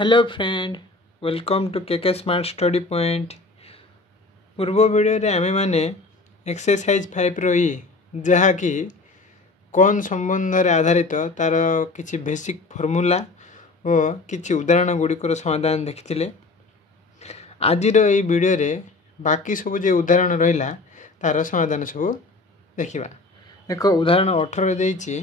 Hello friend, welcome to KK smart study point. पूर्व video रे आमे माने एक्सरसाइज 5 रही जहाँकि कौन संबंध रे आधारित तार किछि बेसिक फॉर्मूला और किछि उदाहरण गुड़िकर समाधान देखिथिले। आज ये वीडियो रे बाकी सब जे उदाहरण रहिला तार समाधान सब देखिबा। एक उदाहरण 18 देइछि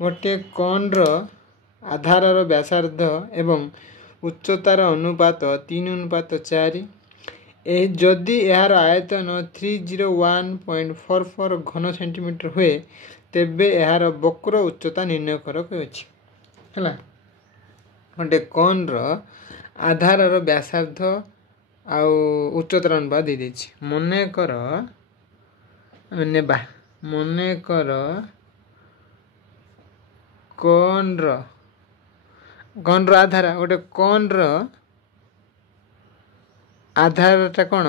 गोटे कौन रो आधारर व्यासार्ध एवं उच्चतार अनुपात 3:4 जदि यार आयतन 301.44 घन सेंटीमीटर हुए तेबे यार वक्र उच्चता निर्णय कर अछि। हला गोटे कौन रो आधारर व्यासार्ध आउ उच्चतार अनुपात दे देछि। मने कर कौन रो आधार गोटे कौन रो आधारटा कौन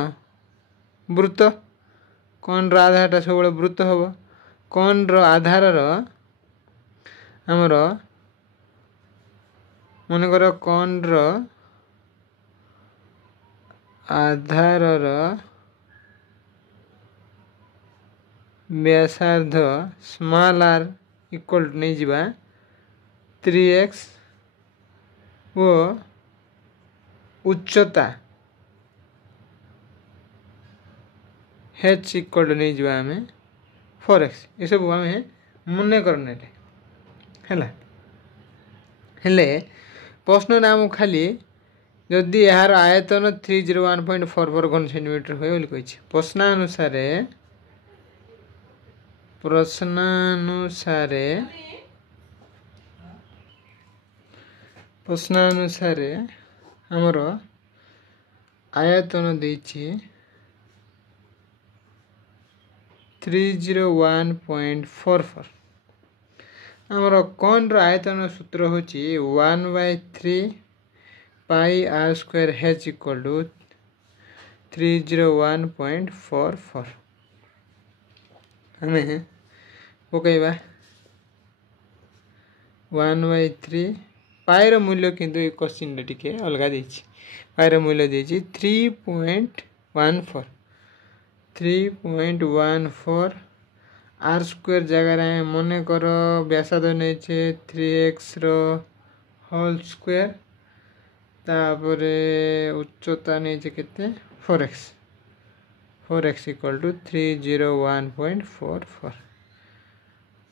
वृत्त। कौन रो आधारटा सब वृत्त हम। कौन रो आधारर आमर मन कर कौन रो आधारर व्यासार्ध स्मॉल आर इक्वल टू नहीं जीवा 3x वो उच्चता h इक्वल टू नहीं जीवा हमें 4x ये सब हमें मन करने है। प्रश्न नाम खाली जदि यार आयतन 301.44 घन सेंटीमीटर हुए बोली कही। प्रश्नानुसार हमर आयतन देछि 301.44। हमर कौन रो आयतन सूत्र होची 1/3 pi R square h equal to 301.44। हमें पकईबा 1/3 पाई रो मूल्य किंतु एक क्वेश्चन टिके अलगा देछि। पाई रो मूल्य देछि 3.14 आर स्क्वायर जगह मन कर व्यासार्ध नहीं 3x रो होल स्क्वायर तापरे उच्चता नहीं केते 4x इक्वल टू 301.44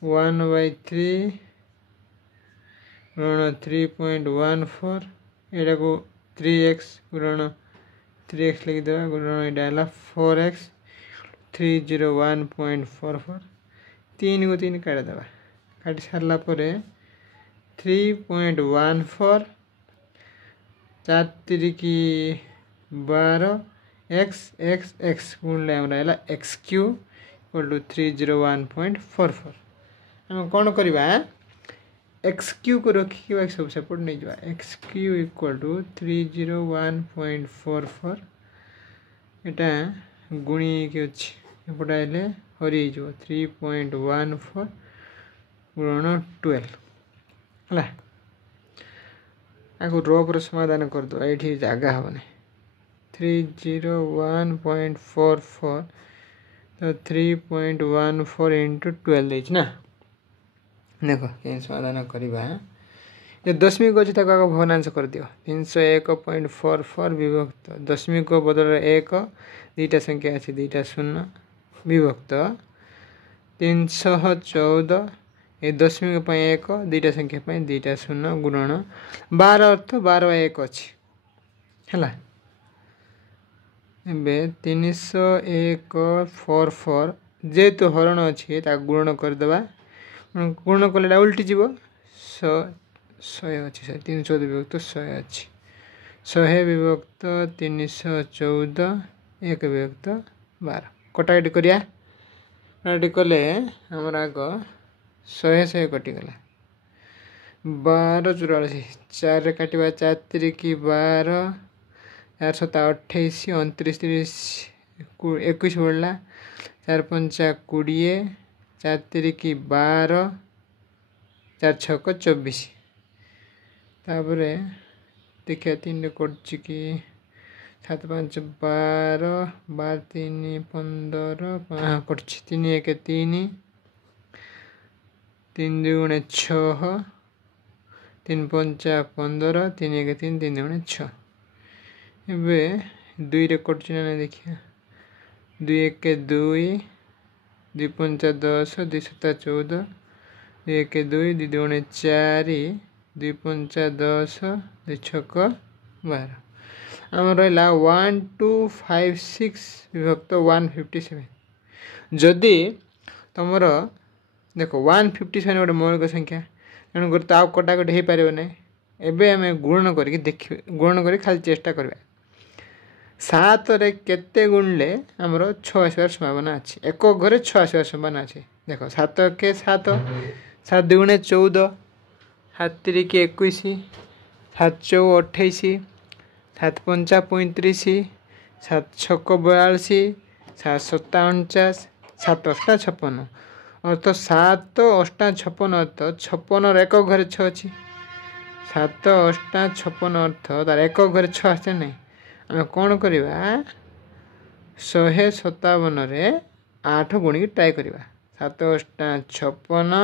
1/3 गुणन 3.14 एटा को 3x गुणन 3x लिखि देबा गुणन एटा हला 4x 301.44 3 को 3 काट देबा। काट सारला परे 3.14 4 3 की 12 x गुणले हमरा हला x क्यूब इक्वल टू 301.44। हम कोन करबा x क्यूब को रखी के सब सपोर्ट नहीं जावा x क्यूब इक्वल टू 301.44 एटा गुणी के अछि एपटा हेले हरि जो 3.14 गुणन 12 हला आको रो पर समाधान कर दो। एठी जागा होने 301.44 तो 3.14 into 12 देछ ना। देखो के समाधान करबा ये दशमी को अछि ताको आको भग्नांश कर दियो 301.44 विभक्त दशमी को बदल 1 दुईटा संख्या अछि दुईटा शून्य विभक्त 314 ए दशमी को पय 1 दुईटा संख्या पय दुईटा शून्य गुणन 12 अर्थ 12/1 अछि हला। एबे 301.44 जेतु हरण अछि ता गुणन कर देबा गुणन कले उल्टी जीव 100 अछि 314 विभक्त 100 अछि 100 विभक्त 314 1 विभक्त 12 कटाकटी करिया कटाकटी कले हमरा को 100 कटि गला 12 84 4 रे काटिबा 4 3 की 12 4 7 28 29 30 21 बढ़ला 4 5 20 4 3 की 12 4 6 24 तापरे देखिए 3 करछि कि 7 5 12 12 3 15 हाँ करछि 3 1 3 3 2 गुणे 6 3 5 15 3 1 3 3 2 गुणे 6 एबे 2 रे करछि ना देखिए 2 1 2 2 5 10 2 7 14 2 1 2 2 गुणे 4 2 5 10 2 6 12 आम रहा 1 2 5 6 विभक्त 157 जदि तुम देख 157 गोटे मौलिक संख्या तेणुकर तो आउ कटाकटी हो पार ना एवं आम गुणन करके देख गुणन कर खाली चेष्टा करवा 7 रे केते गुणले आमर 6 आसबार संभावना अच्छी एक घरे 6 आसबार संभावना अच्छी देख 7 के 7 7 2 गुणे 14 7 3 के 21 7 4 28 7 5 35 7 6 42 7 7 49 7 8 56 अर्थ 7 8 56 अर्थ 56 एक घरे 6 अच्छी 7 8 56 अर्थ तार एक घरे 6 आसते ना आम कौन करवा 157 रे 8 गुणिक ट्राए करवा 7 8 56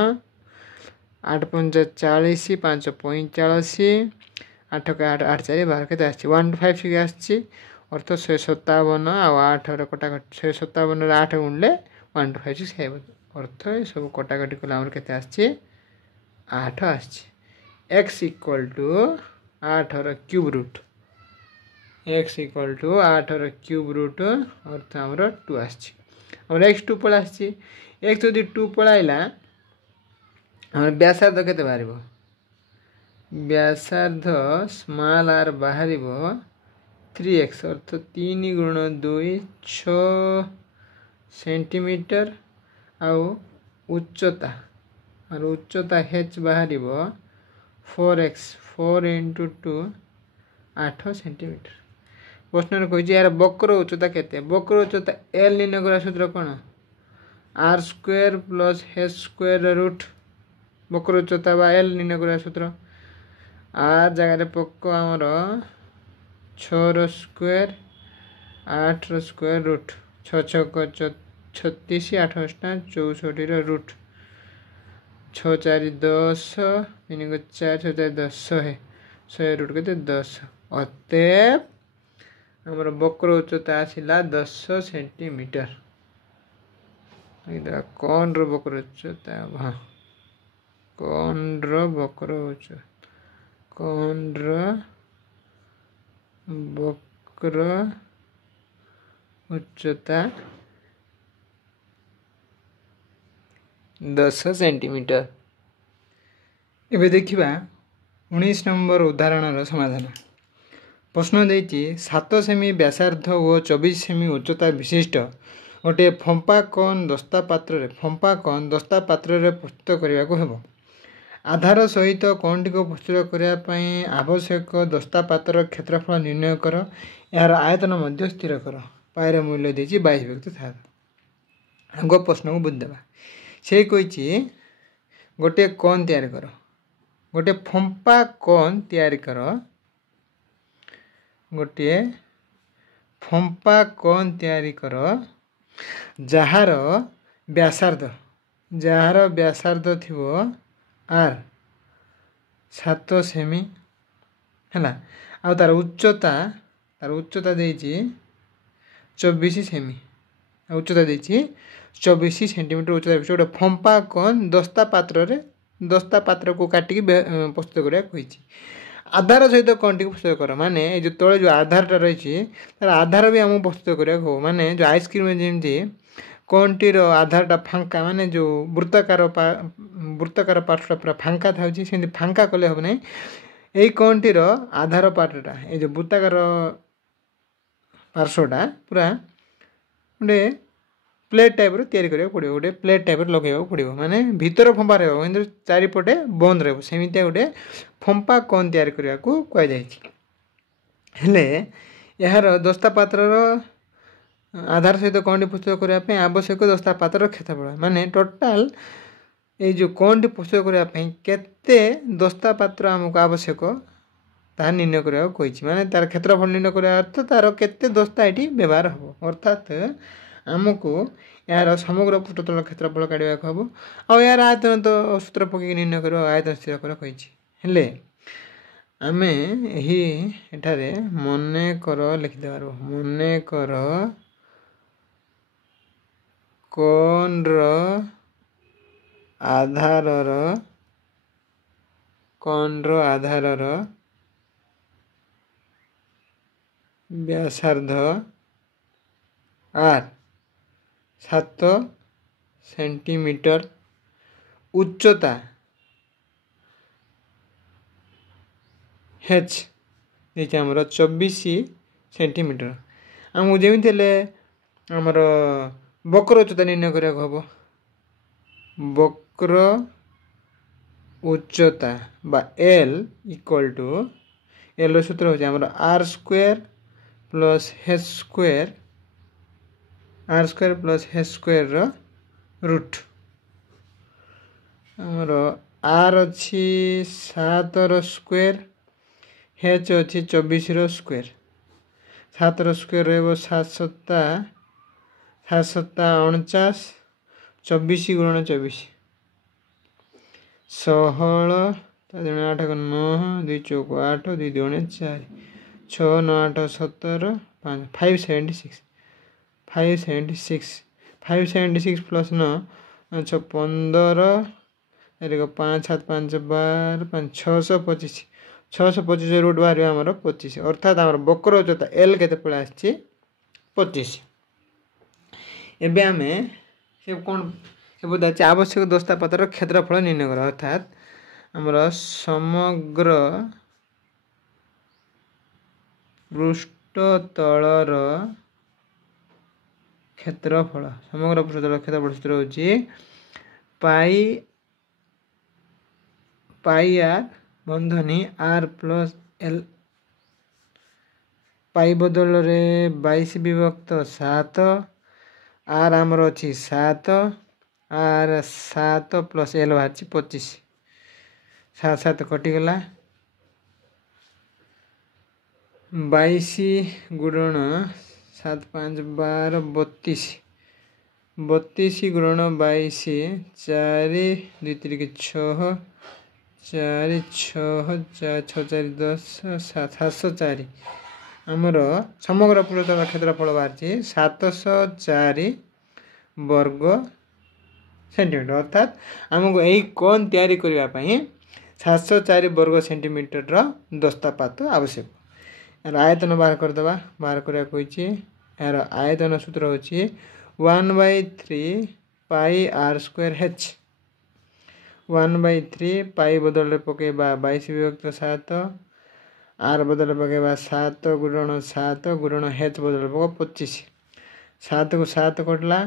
8 5 40 5 45 8 के 8 8 4 12 के 156 आसी अर्थ 157 आठ कटा 157 8 गुणले 156 अर्थ सब कटाकटी कले आम के 8 आसी x equal to 8 cube root x equal to 8 cube root अर्थ आमर 2 आसी x 2 पड़ा आसी x जदि 2 पड़ाइला आम व्यासार्ध के बाहर व्यासार्ध स्मॉल आर बाहर 3x अर्थ 3 गुण 2 6 सेंटीमीटर आउ उच्चता और उच्चता h बाहर 4x 4 इंटू 2 8 सेंटीमीटर प्रश्न कही यार बक्र उच्चता केते बक्र उच्चता l निर्णय करा सूत्र कौन r square plus h square root बक्र उच्चता बा l निर्णय करा सूत्र आर जगह पक आमर 6 square 8 square root 6 6 36 8 8 64 root 6 4 10 3 4 6 4 10 100 root के 10 अतएव आमर बक्र उच्चता आसला 10 सेंटीमीटर कौन बक्र उच्चता हाँ कौन बक्र उच्चता कौन बक्र उच्चता 10 सेंटीमीटर एबे देखिबा 19 नंबर उदाहरण समाधान प्रश्न देती 7 सेमी व्यासार्ध और 24 सेमी उच्चता विशिष्ट गोटे फंपा कौन दस्ता पात्र रे प्रस्तुत करने को हेबो आधार सहित कौन टी को प्रस्तुत करने आवश्यक दस्ता पात्र क्षेत्रफल निर्णय कर यार आयतन मध्य स्थिर कर पायर मूल्य देती 22 व्यक्त था आग प्रश्न को बुझीदेवा से कही गोटे कौन तैयारी कर गोटे फंपा कौन तैयारी कर गोटे फंपा कौन तैयारी कर जार व्यासार्ध थिबो आर 7 सेमी है आ तार उच्चता देछि 24 सेमी उच्चता देछि 24 सेंटीमीटर उच्चता गोटे फंपा कौन दस्ता पात्र को काटिक प्रस्तुत करा आधार सहित कौन टी प्रस्तुत कर माने जो तले जो आधारटा रही आधार भी आमको प्रस्तुत करा माने जो आइसक्रीम जमी कौन टीर आधारटा फांका माने जो वृत्ताकार पार्टटा पूरा फांका था से फांका कले हम ना यही कौन टीर आधार पार्टटा ये जो वृत्ताकार पार्श्वटा पूरा गोटे प्लेट टाइप तैयारी करा पड़ो गोटे प्लेट टाइप लगे पड़ो माने भीतर फंपा रहा कि चारिपटे बंद रमती गोटे फंपा कौन तैयारी करने को कहुले यार दस्ता पात्र आधार सहित कौन प्रस्तुत करने आवश्यक दस्ता पात्र क्षेत्रफल माने टोटाल ये जो कौन प्रस्तुत करने केते दस्ता पात्र आमको आवश्यक ताहा निर्णय करबा कहिछि माने तार क्षेत्रफल निर्णय करबा अर्थ तार केते दस्ता एठी व्यवहार हो अर्थात हमको यार समग्र पृष्ठतल क्षेत्रफल काढिबा हबो आ यार आयतन तो सूत्र पकि निर्णय करबा आयतन स्थिर कर कहिछि हेले आमे एही एठारे मने कर लिखि देबार मने कर कोन रो आधार रो व्यासार्ध आर 7 सेंटीमीटर उच्चता h देखिए आमर 24 सेंटीमीटर आमको जमी आमर वक्र उच्चता निर्णय करा हम वक्र उच्चता बा एल इक्वल टू एल सूत्र होचे आमर R square plus H square plus H square रो रूट आमर आर अच्छी 7 रो स्क्वायर एच अच्छी 24 रो स्क्वायर 7 रो स्क्वायर रहो 7 सत्ता 49 24 गुणन 24 16 8 को 9 2 चौक 8 2 दूने 4 6 9 8 17 576 प्लस 9 6 15 5 7 5 12 5 625 625 रूट बाहर आमर 25 अर्थात आम वक्र उच्चता एल के पड़े आसी 25 एबे आमे से कौन से बताए आवश्यक दस्ता पत्र क्षेत्रफल निर्णय कर अर्थात आमर समग्र पृष्ठतलर क्षेत्रफल क्षेत्रफल सूत्र होची पाई are bandhani are plus L पाई बदल रे 22 विभक्त 7 आर आमर अच्छी 7 आर 7 प्लस एल बाहर 25 7 7 कटिगला 22 गुणन 7 5 12 32 गुणन 22 4 2 3 6 4 6 4 10 704 आमर समग्र पृष्ठतल क्षेत्रफल बाहर 704 वर्ग सेंटीमीटर अर्थात आमको यही कोन तैयारी करने 704 वर्ग सेंटीमीटर दस्तापात आवश्यक यार आयतन बाहर करदे बाहर करा यार आयतन सूत्र होची 1/3 पाई आर स्क्वायर एच 1/3 पाई बदल पकेबा 22 विभक्त 7 आर बदल पकेबा 7 गुणन 7 गुणन एच बदल पक 25 7 को 7 कटला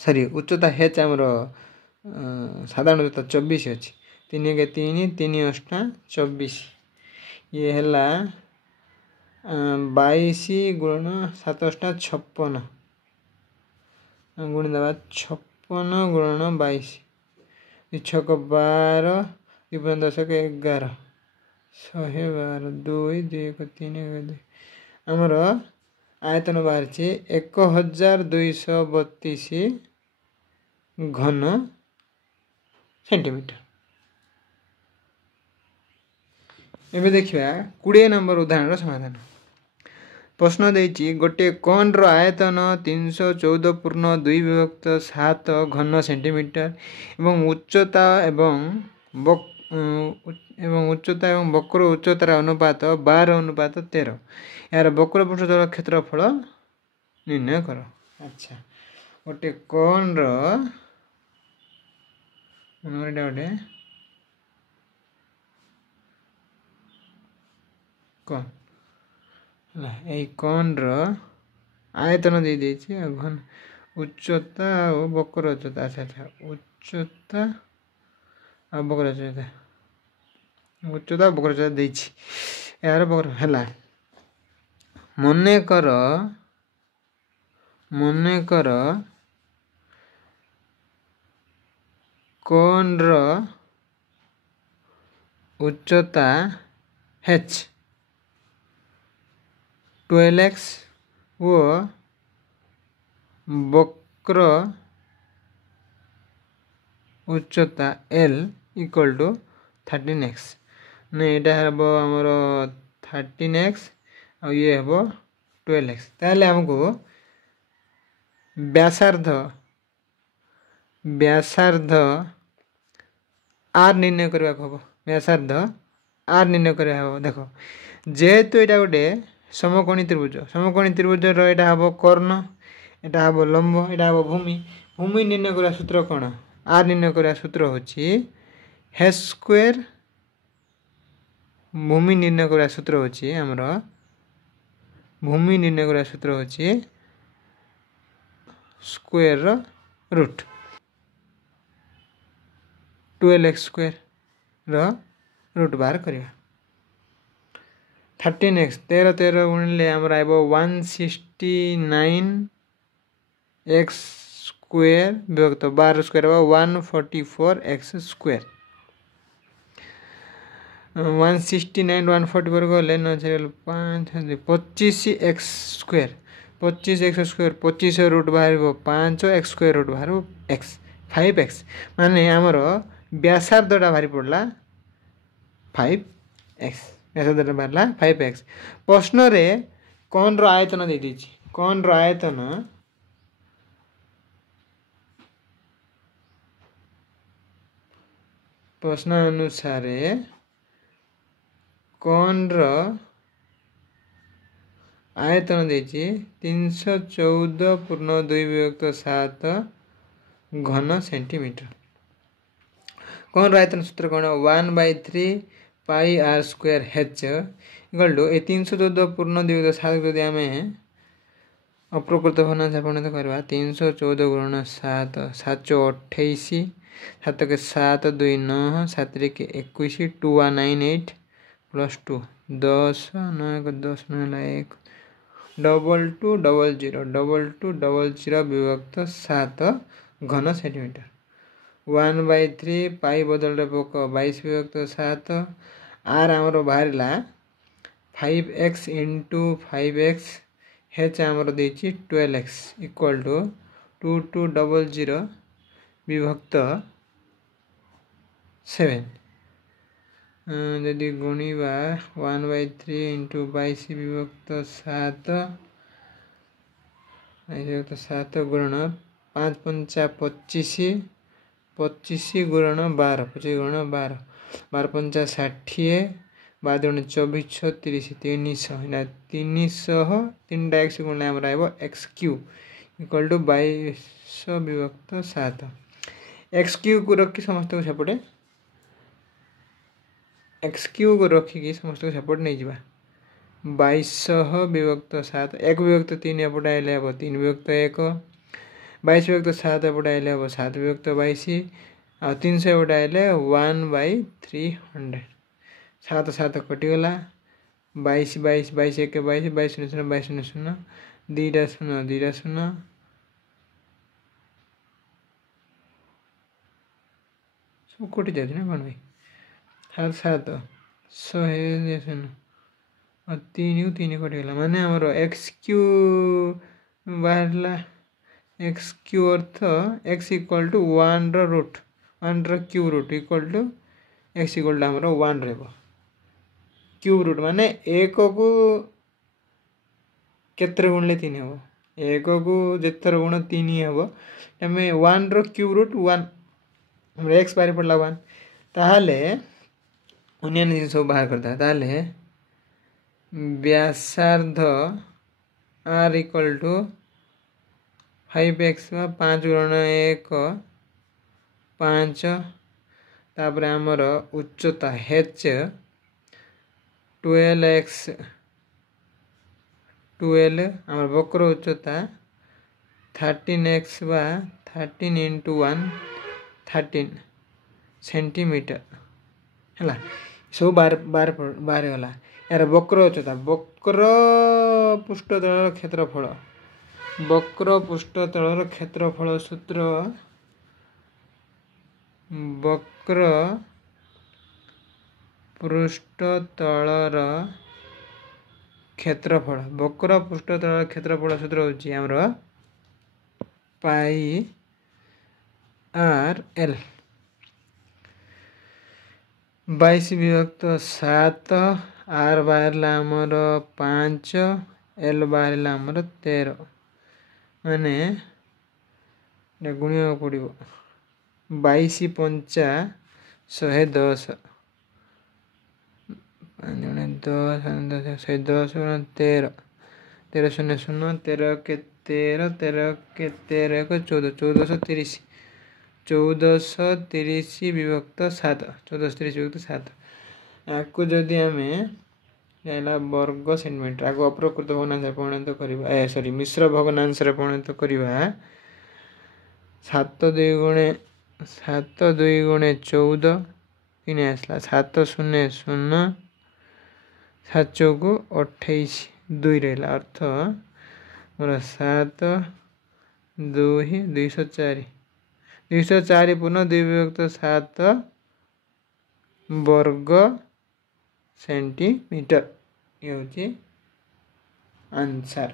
सॉरी उच्चता एच आमर साधारण उच्चता 24 अच्छी 3 के 3 3 8 24 ये है 22 गुणन 7 8 56 गुण दबा 56 गुणन 22 6 को 12 2 10 को 11 112 2 2 को 3 2 आमर आयतन बाहर 1232 घन सेंटीमीटर एबे देखिए 20 नंबर उदाहरण समाधान प्रश्न देछि गोटे कोन रो आयतन 314.2 विभक्त 7 घन सेंटीमीटर एवं उच्चता एवं वक्र उच्चतार अनुपात 12:13 यार वक्र पृष्ठतल क्षेत्रफल निर्णय कर अच्छा गोटे कोन रो गोटे कोन कोन रो आयतन दे देछि घन उच्चता और वक्र उच्चता अच्छा उच्चता और वक्र उच्चता वक्र उच्चता देछि यार वक्र हला मने कर कोन रो उच्चता h 12x व वक्र उच्चता l इक्वल टू 13x नहीं यहाँ हम आमर 13x और ये हम 12x ताहले हमको व्यासार्ध आर निर्णय करने हम व्यासार्ध आर निर्णय करने हम देख जेहेतु यहाँ गोटे समकोणी त्रिभुज यहाँ हम कर्ण यहाँ हम लंब यहाँ हम भूमि निर्णय करने सूत्र कौन आर निर्णय करने सूत्र होची h स्क्वायर भूमि निर्णय करने सूत्र होची हमर भूमि निर्णय करने सूत्र होची square root 12x square root बाहर करिया 13x 13 गुणिले हमर आइबो 169x स्क्वायर विभक्त 12 स्क्वायर 144x स्क्वायर 169 144 गले नचरल 25x square 25x square 25 root बाहर 5x स्क्वायर रूट बाहर x 5x माने हमर व्यासार्धटा बाहरी पड़ला 5x व्यासार्धटा बाहरला 5x प्रश्न रे कोन रो आयतन दे दीची कोन रो आयतन प्रश्न अनुसार कोन रो आयतन देची 314.2 घन सेंटीमीटर कौन आयतन सूत्र कौन 1/3 pi R square h equal to 314.2 जदि आम अप्रकृत भग्नांश परिणत करवा 314 गुणन 7 728 7 के 7 2 9 7 के 21 2198 प्लस 2 10 9 10 9 1 2200 विभक्त 7 घन सेंटीमीटर 1/3 पाई बदल पक 22 विभक्त 7 आर आमर बाहर 5x इंटू 5x h आमर देची 12x इक्वल टू 2200 विभक्त 7 यदि गुणिबा 1/3 इंटू 22 विभक्त 7 गुणन 5 पंचा 25 25 गुणन 12 25 गुणन 12 12 पंचा 60 बाद 24 36 300 300 3 x गुणले हमर आइबो x क्यूब इक्वल टू 2200 विभक्त 7 x क्यूब को रखी समस्त को सेपटे x क्यूब को रखिकी समस्त को सेपट नहीं जावा 2200 विभक्त 7 1 विभक्त 3 एपटे आइले हम 3 विभक्त 1 22 विभक्त 7 एपटे आइले हम 7 विभक्त 22 आ 300 एपटे आइले 1/300 7 7 कटिगला 22 22 22 1 22 22 0 22 0 2 0 2 0 सब कटि जाए ना कौन भाई 7 7 100 और 3 कटिगला माने हमर x क्यू बाहरला x क्यू अर्थ x equal to 1 root 1 cube root equal to x equal to हमर 1 रहबो क्यूब रूट माने 1 को केतर गुणले 3 हेबो 1 को जेतर गुण 3 हेबो तमे 1 क्यूब रूट 1 हमर x बाहर पड़ला 1 ताहाले अन्य जिनिस बाहर करता ताहाले व्यासार्ध r इक्वल टू 5x 5 गुणन 1 5 तापर हमर उच्चता h 12x 12 हमर वक्र उच्चता 13x 13 इंटू 1 13 सेंटीमीटर है सब बाहर गला यार वक्र उच्चता वक्र पृष्ठतल क्षेत्रफल वक्र पृष्ठतल क्षेत्रफल सूत्र वक्र पृष्ठतलर क्षेत्रफल वक्र पृष्ठतलर क्षेत्रफल सूत्र होची हमर पाई आर एल 22 विभक्त 7 आर बाहरला हमर 5 एल बाहरला हमर 13 माने गुणिया पड़ो 22 पंचा 110 10 13 13 शून्य शून्य 13 के 13 13 के 13 को 14 1430 1430 विभक्त 7 1430 विभक्त 7 आपको जदि आम वर्ग सेंटीमीटर आगे अप्रकृत भग्नांश परिणत करवा सॉरी मिश्र भग्नांश परिणत करवा 7 2 गुणे 14 कि आसला 7 शून्य शून्य 7 चौको 28 2 रहा अर्थ मोर 7 2 204 204 पूर्ण 2 विभक्त 7 वर्ग सेंटीमीटर ये हूँ आंसर।